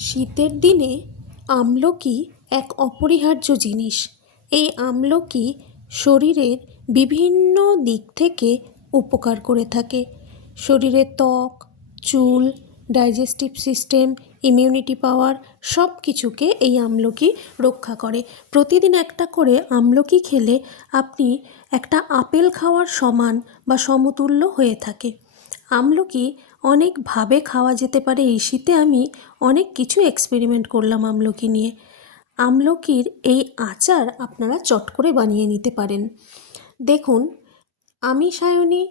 শীতের দিনে আমলকি এক অপরিহার্য জিনিস। এই আমলকি শরীরের বিভিন্ন দিক থেকে উপকার করে থাকে। শরীরের ত্বক, চুল, ডাইজেস্টিভ সিস্টেম, ইমিউনিটি পাওয়ার সব কিছুকে এই আমলকি রক্ষা করে। প্রতিদিন একটা করে আমলকি খেলে আপনি একটা আপেল খাওয়ার সমান বা সমতুল্য হয়ে থাকে। আমলকি অনেকভাবে খাওয়া যেতে পারে এই শীতে আমি অনেক কিছু এক্সপেরিমেন্ট করলাম আমলকি নিয়ে। আমলকির এই আচার আপনারা চট করে বানিয়ে নিতে পারেন। দেখুন আমি সায়নী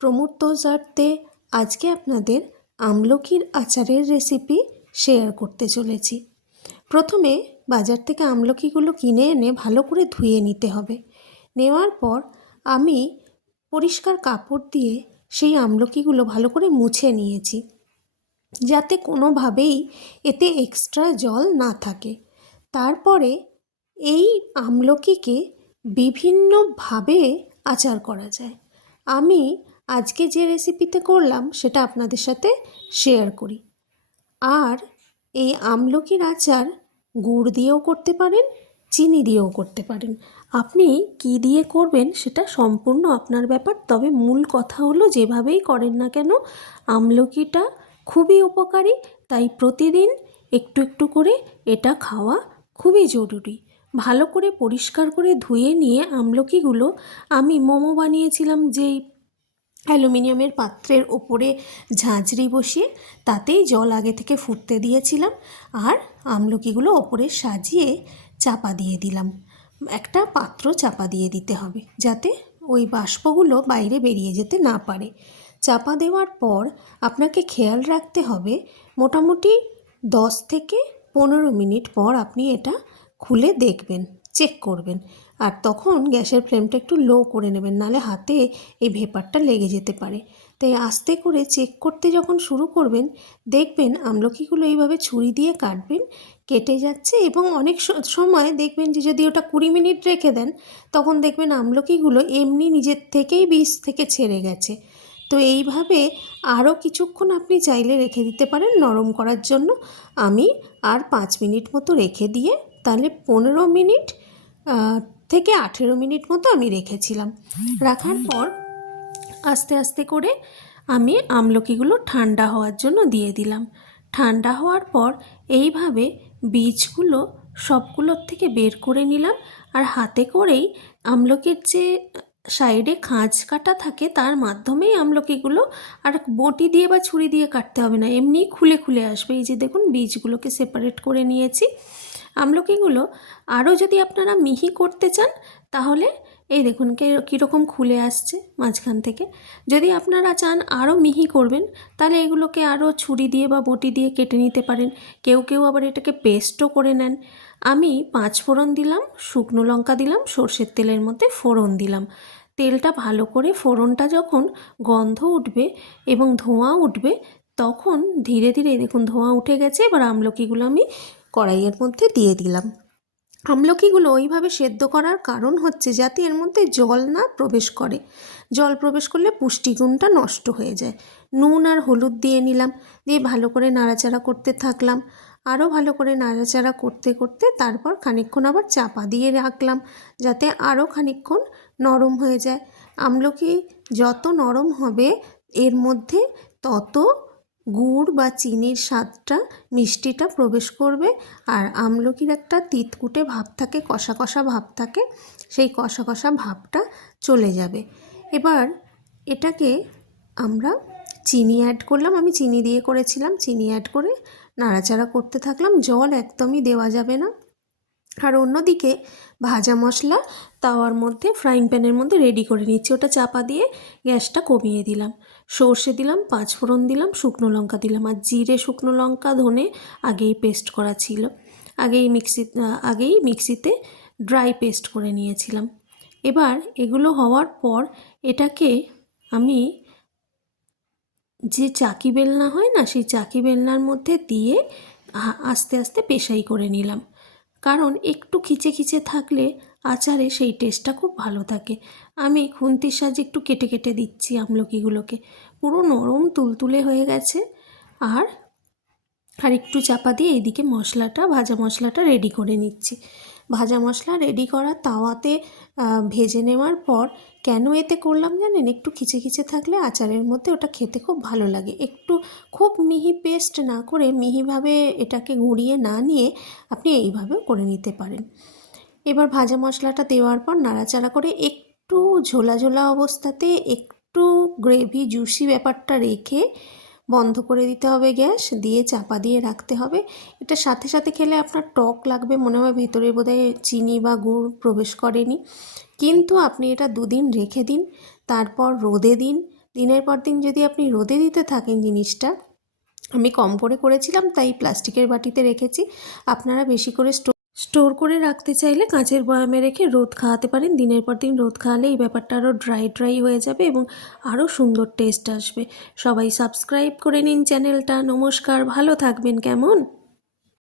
প্রমোদ তোজার্তে আজকে আপনাদের আমলকির আচারের রেসিপি শেয়ার করতে চলেছি। প্রথমে বাজার থেকে আমলকিগুলো কিনে এনে ভালো করে ধুয়ে নিতে হবে। নেওয়ার পর আমি পরিষ্কার কাপড় দিয়ে সেই আমলকিগুলো ভালো করে মুছে নিয়েছি। যাতে কোনোভাবেই এতে এক্সট্রা জল না থাকে। তারপরে এই আমলকিকে বিভিন্নভাবে আচার করা যায়। আমি আজকে যে রেসিপিতে করলাম, সেটা আপনাদের সাথে শেয়ার করি। আর এই আমলকির আচার গুড় দিয়েও করতে পারেন চিনি দিয়েও করতে পারেন। আপনি কি দিয়ে করবেন সেটা সম্পূর্ণ আপনার ব্যাপার, তবে মূল কথা হলো যেভাবেই করেন না কেন, আমলকিটা খুবই উপকারী, তাই প্রতিদিন একটু একটু করে এটা খাওয়া খুবই জরুরি। ভালো করে পরিষ্কার করে ধুয়ে নিয়ে আমলকিগুলো আমি মোমো বানিয়েছিলাম যেই অ্যালুমিনিয়ামের পাত্রের ওপরে ঝাঁঝরি বসিয়ে, তাতেই জল আগে থেকে ফুটতে দিয়েছিলাম। আর আমলকিগুলো ওপরে সাজিয়ে চাপা দিয়ে দিলাম। একটা পাত্র চাপা দিয়ে দিতে হবে যাতে ওই বাষ্পগুলো বাইরে বেরিয়ে যেতে না পারে। চাপা দেওয়ার পর আপনাকে খেয়াল রাখতে হবে, মোটামুটি দশ থেকে পনেরো মিনিট পর আপনি এটা খুলে দেখবেন, চেক করবেন। আর তখন গ্যাসের ফ্লেমটা একটু লো করে নেবেন, নালে হাতে এই ভেপারটা লেগে যেতে পারে। তাই আস্তে করে চেক করতে যখন শুরু করবেন, দেখবেন আমলকিগুলো এইভাবে ছুরি দিয়ে কাটবেন, কেটে যাচ্ছে এবং অনেক সময় দেখবেন যে যদি ওটা কুড়ি মিনিট রেখে দেন, তখন দেখবেন আমলকিগুলো এমনি নিজের থেকেই বীজ থেকে ছেড়ে গেছে। তো এইভাবে আরও কিছুক্ষণ আপনি চাইলে রেখে দিতে পারেন নরম করার জন্য। আমি আর পাঁচ মিনিট মতো রেখে দিয়ে, তাহলে পনেরো মিনিট থেকে আঠেরো মিনিট মতো আমি রেখেছিলাম। রাখার পর আস্তে আস্তে করে আমি আমলকিগুলো ঠান্ডা হওয়ার জন্য দিয়ে দিলাম। ঠান্ডা হওয়ার পর এইভাবে বীজগুলো সবগুলোর থেকে বের করে নিলাম আর হাতে করেই আমলকির যে সাইডে খাঁজ কাটা থাকে তার মাধ্যমেই আমলকিগুলো আর বটি দিয়ে বা ছুরি দিয়ে কাটতে হবে না, এমনিই খুলে খুলে আসবে। এই যে দেখুন, বীজগুলোকে সেপারেট করে নিয়েছি। আমলকিগুলো আরও যদি আপনারা মিহি করতে চান, তাহলে এই দেখুন, কে- কীরকম খুলে আসছে মাঝখান থেকে। যদি আপনারা চান আরও মিহি করবেন, তাহলে এগুলোকে আরও ছুরি দিয়ে বা বটি দিয়ে কেটে নিতে পারেন। কেউ কেউ আবার এটাকে পেস্টও করে নেন। আমি পাঁচ ফোড়ন দিলাম, শুকনো লঙ্কা দিলাম, সর্ষের তেলের মধ্যে ফোড়ন দিলাম। তেলটা ভালো করে ফোড়নটা যখন গন্ধ উঠবে এবং ধোঁয়া উঠবে, তখন ধীরে ধীরে দেখুন, ধোঁয়া উঠে গেছে, এবার আমলকিগুলো আমি কড়াইয়ের মধ্যে দিয়ে দিলাম। আমলকিগুলো ওইভাবে সেদ্ধ করার কারণ হচ্ছে যাতে এর মধ্যে জল না প্রবেশ করে। জল প্রবেশ করলে পুষ্টিগুণটা নষ্ট হয়ে যায়। নুন আর হলুদ দিয়ে নিলাম, দিয়ে ভালো করে নাড়াচাড়া করতে থাকলাম। আরও ভালো করে নাড়াচাড়া করতে করতে তারপর খানিকক্ষণ আবার চাপা দিয়ে রাখলাম, যাতে আরও খানিকক্ষণ নরম হয়ে যায়। আমলকি যত নরম হবে, এর মধ্যে তত গুড় বা চিনির স্বাদটা মিষ্টিটা প্রবেশ করবে আর আমলকির একটা তিতকুটে ভাব থাকে, কষা কষা ভাব থাকে, সেই কষা কষা ভাবটা চলে যাবে। এবার এটাকে আমরা চিনি অ্যাড করলাম, আমি চিনি দিয়ে করেছিলাম, চিনি অ্যাড করে নাড়াচাড়া করতে থাকলাম, জল একদমই দেওয়া যাবে না। আর অন্যদিকে ভাজা মশলা তাওয়ার মধ্যে ফ্রাইং প্যানের মধ্যে রেডি করে নিচ্ছি, ওটা চাপা দিয়ে গ্যাসটা কমিয়ে দিলাম। সর্ষে দিলাম, পাঁচ ফোড়ন দিলাম, শুকনো লঙ্কা দিলাম আর জিরে, শুকনো লঙ্কা, ধনে আগেই পেস্ট করা ছিল। আগেই মিক্সি আগেই মিক্সিতে ড্রাই পেস্ট করে নিয়েছিলাম। এবার এগুলো হওয়ার পর এটাকে আমি যে চাকি বেলনা হয় না, সেই চাকি বেলনার মধ্যে দিয়ে আস্তে আস্তে পেশাই করে নিলাম। কারণ একটু খিচে খিচে থাকলে আচারে সেই টেস্টটা খুব ভালো থাকে। আমি খুন্তির সাহায্যে একটু কেটে কেটে দিচ্ছি আমলকিগুলোকে। পুরো নরম তুলতুলে হয়ে গেছে। আর আর একটু চাপা দিয়ে এইদিকে মশলাটা, ভাজা মশলাটা রেডি করে নিচ্ছি। ভাজা মশলা রেডি করা তাওয়াতে ভেজে নেওয়ার পর কেন এতে করলাম জানেন? একটু খিচে খিচে থাকলে আচারের মধ্যে ওটা খেতে খুব ভালো লাগে। একটু খুব মিহি পেস্ট না করে মিহিভাবে এটাকে গুঁড়িয়ে না নিয়ে আপনি এইভাবেও করে নিতে পারেন। এবার ভাজা মশলাটা দেওয়ার পর নাড়াচাড়া করে একটু ঝোলা ঝোলা অবস্থাতে একটু গ্রেভি জুসি ব্যাপারটা রেখে বন্ধ করে দিতে হবে গ্যাস, দিয়ে চাপা দিয়ে রাখতে হবে। এটা সাথে সাথে খেলে আপনার টক লাগবে, মনে হয় ভেতরে বোধহয় চিনি বা গুড় প্রবেশ করেনি। কিন্তু আপনি এটা দুদিন রেখে দিন, তারপর রোদে দিন। দিনের পর দিন যদি আপনি রোদে দিতে থাকেন জিনিসটা, আমি কম করে করেছিলাম, তাই প্লাস্টিকের বাটিতে রেখেছি। আপনারা বেশি করে স্টো স্টোর করে রাখতে চাইলে কাঁচের বয়ামে রেখে রোদ খাওয়াতে পারেন। দিনের পর দিন রোদ খাওয়ালে এই ব্যাপারটা আরও ড্রাই ড্রাই হয়ে যাবে এবং আরও সুন্দর টেস্ট আসবে। সবাই সাবস্ক্রাইব করে নিন চ্যানেলটা। নমস্কার, ভালো থাকবেন। কেমন?